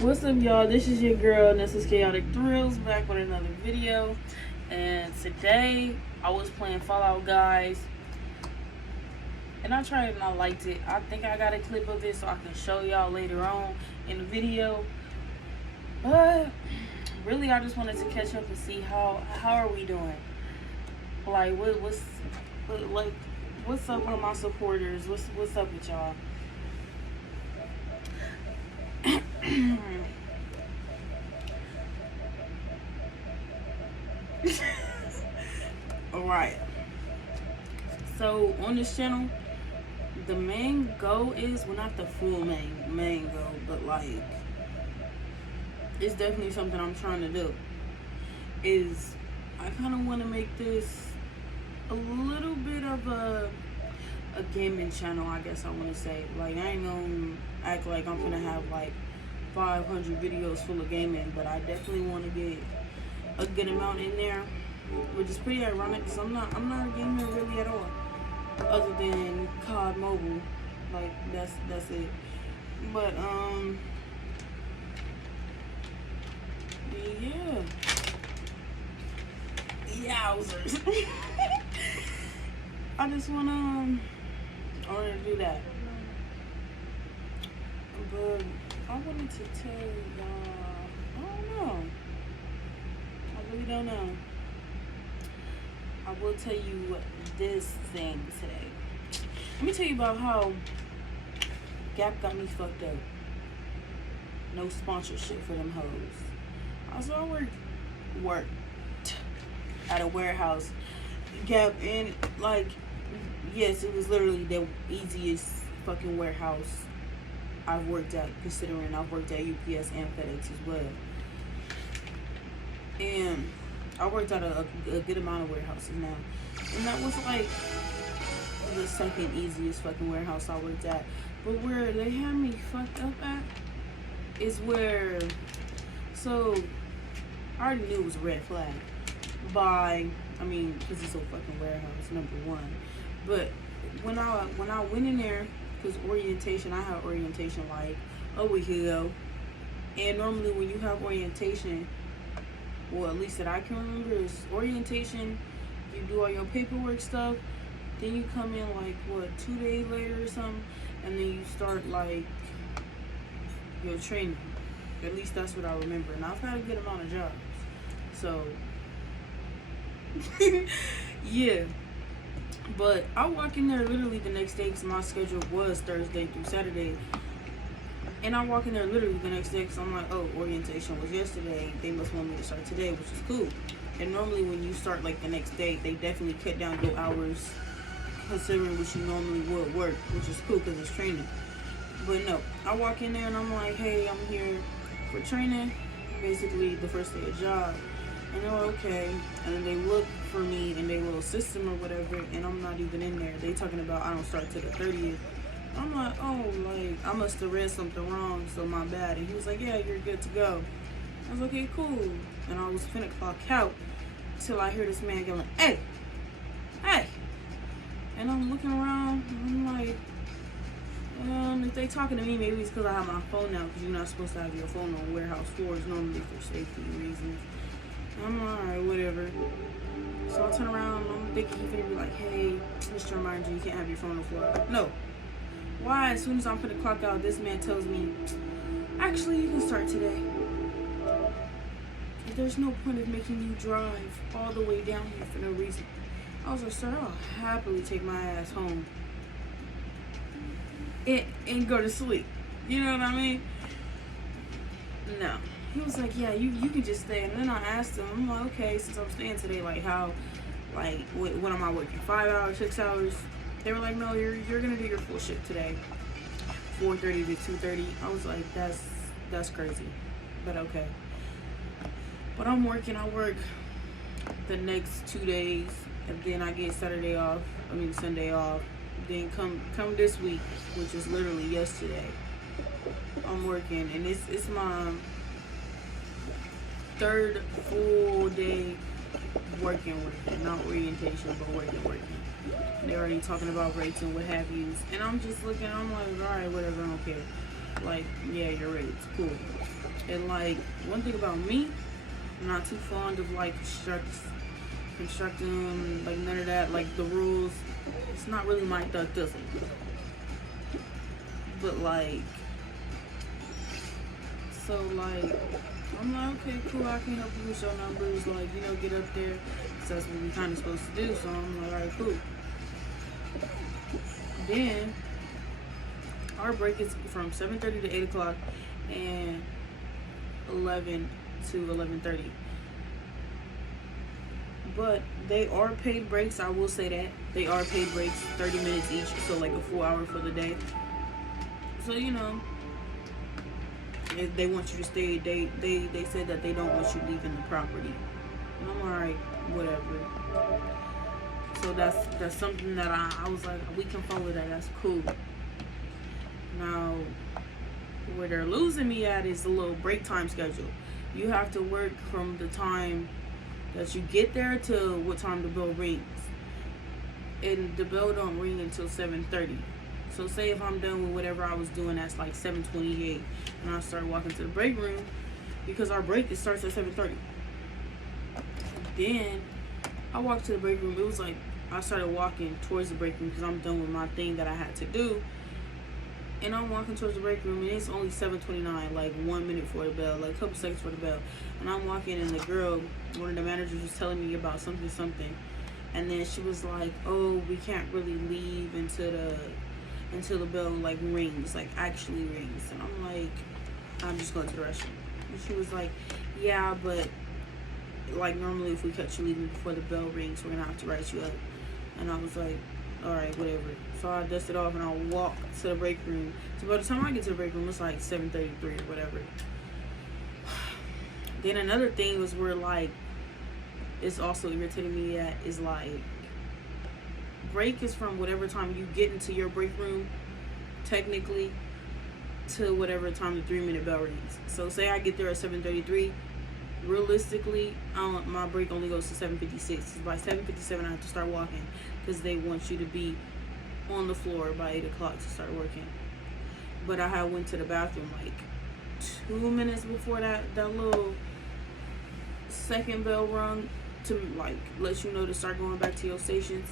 What's up, y'all? This is your girl, Nessa's Chaotic Thrills, back with another video. And today, I was playing Fallout, guys. And I tried it and I liked it. I think I got a clip of it so I can show y'all later on in the video. But really, I just wanted to catch up and see how are we doing. Like, what's up with my supporters? What's up with y'all? Alright, so on this channel, the main goal is, well, not the full main goal, but like, it's definitely something I'm trying to do, is I kind of want to make this a little bit of a gaming channel, I guess I want to say. Like, I ain't gonna act like I'm gonna have like 500 videos full of gaming, but I definitely want to get a good amount in there, which is pretty ironic because I'm not a gamer really at all, other than COD Mobile. Like, that's it. But yeah, yowzers. I just wanna do that, but I wanted to tell y'all, I don't know. I really don't know. I will tell you this thing today. Let me tell you about how Gap got me fucked up. No sponsorship for them hoes. Also, I worked at a warehouse. Gap, and like, yes, it was literally the easiest fucking warehouse I've worked at, considering I've worked at UPS and FedEx as well. And I worked at a good amount of warehouses now. And that was like the second easiest fucking warehouse I worked at. But where they had me fucked up at is where, so I already knew it was a red flag because it's a fucking warehouse, number one. But when I went in there, because orientation, I had orientation like a week ago. And normally when you have orientation, well, at least that I can remember, is orientation, you do all your paperwork stuff, then you come in like, what, 2 days later or something, and then you start like your training. At least that's what I remember. And I've had a good amount of jobs, so yeah. But I walk in there literally the next day, because my schedule was Thursday through Saturday. And I walk in there literally the next day because I'm like, oh, orientation was yesterday. They must want me to start today, which is cool. And normally when you start like the next day, they definitely cut down your hours considering what you normally would work, which is cool because it's training. But no, I walk in there and I'm like, hey, I'm here for training, basically the first day of job. And they're like, okay. And then they look for me in their little system or whatever, and I'm not even in there. They talking about I don't start till the 30th. I'm like, oh, like, I must have read something wrong, so my bad. And he was like, yeah, you're good to go. I was like, okay, cool. And I was finna clock out till I hear this man going, hey, hey. And I'm looking around, and I'm like, if they talking to me, maybe it's because I have my phone now, because you're not supposed to have your phone on warehouse floors normally for safety reasons. And I'm like, alright, whatever. So I turn around, and I'm thinking he's gonna be like, hey, just to remind you, you can't have your phone on the floor. No. Why? As soon as I'm gonna clock out, this man tells me, actually, you can start today. There's no point of making you drive all the way down here for no reason. I was like, sir, I'll happily take my ass home and go to sleep. You know what I mean? No. He was like, yeah, you can just stay. And then I asked him, I'm like, okay, since I'm staying today, like, how, like, what am I working, 5 hours, 6 hours? They were like, no, you're gonna do your full shift today, 4:30 to 2:30. I was like, that's crazy, but okay. But I'm working. I work the next 2 days, and then I get Sunday off. Then come this week, which is literally yesterday, I'm working, and it's my third full day working, not orientation, but working. They're already talking about rates and what have you. And I'm just looking, I'm like, alright, whatever, I don't care. Like, yeah, you're right, it's cool. And like one thing about me, I'm not too fond of like constructing, like none of that, like the rules. It's not really my thing. But like, so like, I'm like, okay, cool, I can help you with your numbers, like, you know, get up there. So that's what we kind of supposed to do. So I'm like, all right, cool. Then our break is from 7:30 to 8 o'clock and 11 to 11:30. But they are paid breaks. I will say that they are paid breaks, 30 minutes each, so like a full hour for the day. So you know, if they want you to stay, they said that they don't want you leaving the property. And I'm alright, whatever. So that's something that I was like, we can follow that. That's cool. Now, where they're losing me at is the little break time schedule. You have to work from the time that you get there to what time the bell rings. And the bell don't ring until 7:30. So say if I'm done with whatever I was doing, that's like 7:28, and I start walking to the break room, because our break, it starts at 7:30. Then I walked to the break room. It was like I started walking towards the break room because I'm done with my thing that I had to do. And I'm walking towards the break room, and it's only 7:29, like 1 minute for the bell, like a couple seconds for the bell. And I'm walking, and the girl, one of the managers, was telling me about something. And then she was like, oh, we can't really leave until the bell like rings, like actually rings. And I'm like, I'm just going to the restroom. And she was like, yeah, but like normally if we catch you leaving before the bell rings, we're gonna have to write you up. And I was like, all right, whatever. So I dusted off and I walked to the break room. So by the time I get to the break room, it's like 7:33 or whatever. Then another thing was where like it's also irritating me at is like, break is from whatever time you get into your break room, technically, to whatever time the 3-minute bell rings. So say I get there at 7:33. Realistically, my break only goes to 7:56. By 7:57, I have to start walking because they want you to be on the floor by 8 o'clock to start working. But I had went to the bathroom like 2 minutes before that little second bell rung to like let you know to start going back to your stations.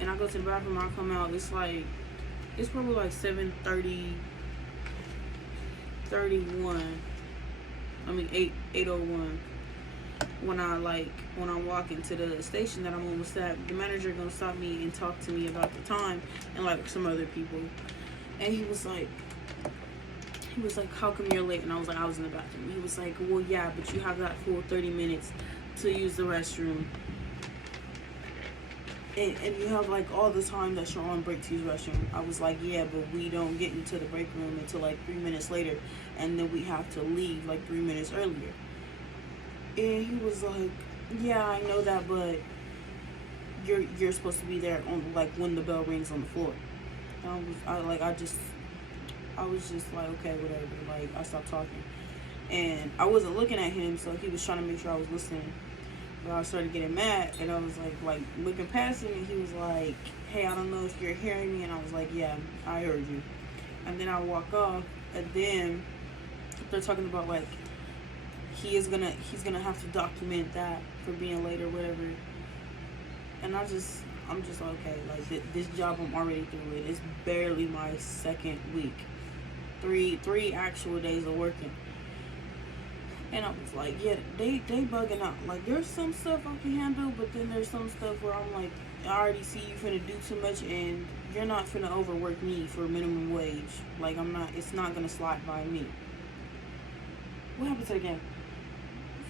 And I go to the bathroom, I come out, it's probably like 7:30, 31. I mean 8:01. When I'm walking to the station that I'm on with that, the manager gonna stop me and talk to me about the time, and like some other people. And he was like, how come you're late? And I was like, I was in the bathroom. He was like, well, yeah, but you have that full 30 minutes to use the restroom. And you have like all the time that you're on break to use the restroom. I was like, yeah, but we don't get into the break room until like 3 minutes later, and then we have to leave like 3 minutes earlier. And he was like, yeah, I know that, but you're supposed to be there on like when the bell rings on the floor. And I was just like, okay, whatever. Like, I stopped talking, and I wasn't looking at him, so he was trying to make sure I was listening. But I started getting mad, and I was like looking past him, and he was like, hey, I don't know if you're hearing me. And I was like, yeah, I heard you. And then I walk off, and then they're talking about like he's gonna have to document that for being late or whatever. And I'm just like, okay, like this job, I'm already through it. It's barely my second week, three actual days of working. And I was like, yeah, they bugging out. Like, there's some stuff I can handle, but then there's some stuff where I'm like, I already see you finna do too much, and you're not finna overwork me for minimum wage. Like, it's not gonna slide by me. What happened to the game?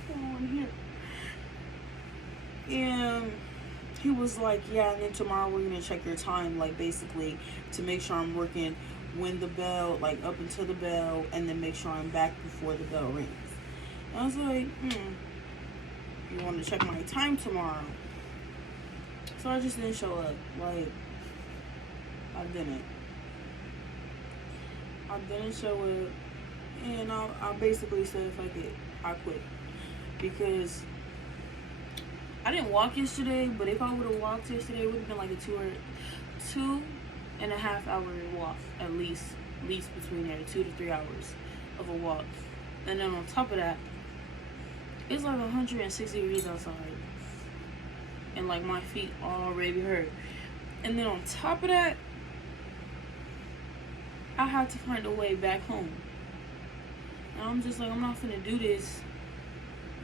What's going on here? And he was like, yeah, and then tomorrow we're gonna check your time, like, basically, to make sure I'm working when the bell, like, up until the bell, and then make sure I'm back before the bell rings. I was like, you want to check my time tomorrow? So I just didn't show up. Like, I didn't show up. And I basically said, fuck it, I quit. Because I didn't walk yesterday, but if I would have walked yesterday, it would have been like a 2.5 hour walk, at least between there, 2 to 3 hours of a walk. And then on top of that, it's like 160 degrees outside. And like my feet already hurt. And then on top of that, I had to find a way back home. And I'm just like, I'm not finna do this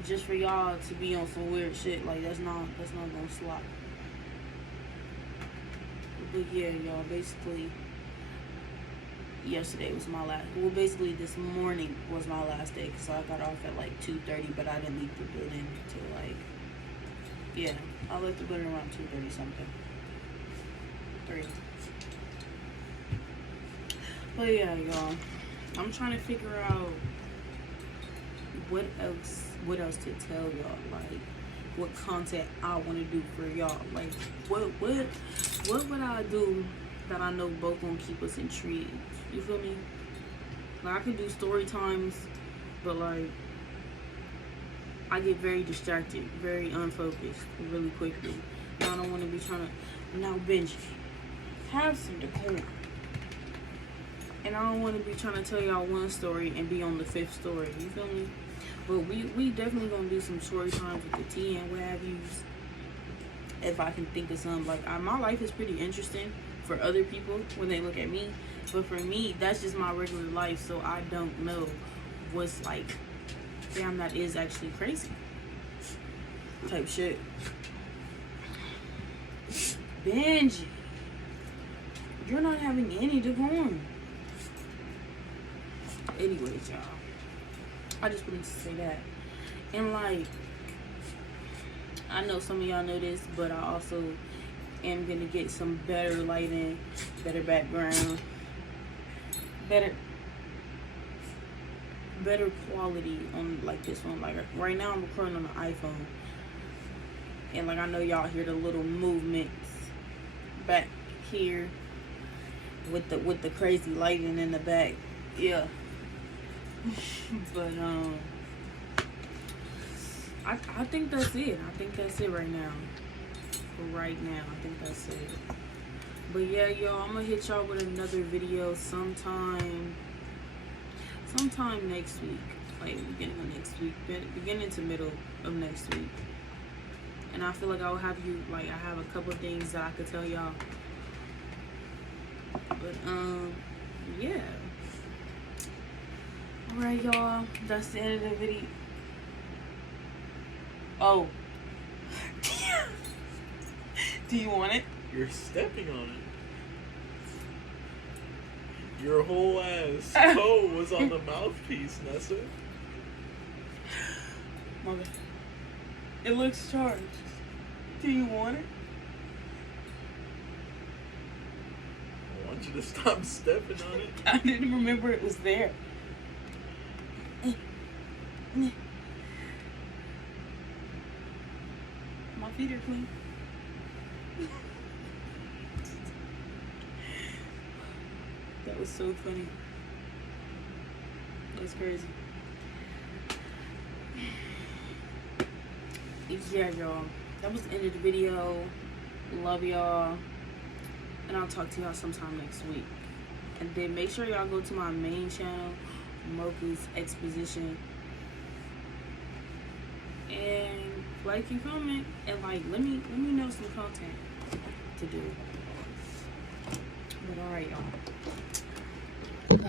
just for y'all to be on some weird shit. Like that's not gonna slide. But yeah, y'all, basically yesterday was my last, well, basically this morning was my last day, because I got off at like 2:30, but I didn't leave the building till like, yeah, I left the building around 2:30 something, 3. But yeah, y'all, I'm trying to figure out what else to tell y'all, like what content I want to do for y'all, like what would I do that I know both gonna keep us intrigued. You feel me? Like I can do story times, but like I get very distracted, very unfocused really quickly. And I don't want to be trying to, now Benji, have some decorum. And I don't want to be trying to tell y'all one story and be on the 5th story. You feel me? But we definitely gonna do some story times with the tea and what have yous. If I can think of some, like my life is pretty interesting for other people when they look at me, but for me, that's just my regular life, so I don't know what's like, damn, that is actually crazy type shit. Benji, you're not having any decorum. Anyways, y'all, I just wanted to say that. And like, I know some of y'all know this, but I also am gonna get some better lighting, better background, better quality on like this one. Like right now I'm recording on the iPhone, and like I know y'all hear the little movements back here with the crazy lighting in the back. Yeah. But I think that's it. I think that's it right now. For right now, I think that's it. But yeah, y'all, I'm gonna hit y'all with another video sometime next week. Like beginning of next week, beginning to middle of next week. And I feel like I'll have you, like I have a couple of things that I could tell y'all. But yeah. Alright, y'all, that's the end of the video. Oh. Do you want it? You're stepping on it. Your whole ass toe was on the mouthpiece, Nessa. Mother. It looks charged. Do you want it? I want you to stop stepping on it. I didn't remember it was there. My feet are clean. That was so funny. That's crazy. Yeah, y'all. That was the end of the video. Love y'all. And I'll talk to y'all sometime next week. And then make sure y'all go to my main channel, MOCHA'S Exposition. And like and comment, and like let me know some content to do. But alright, y'all.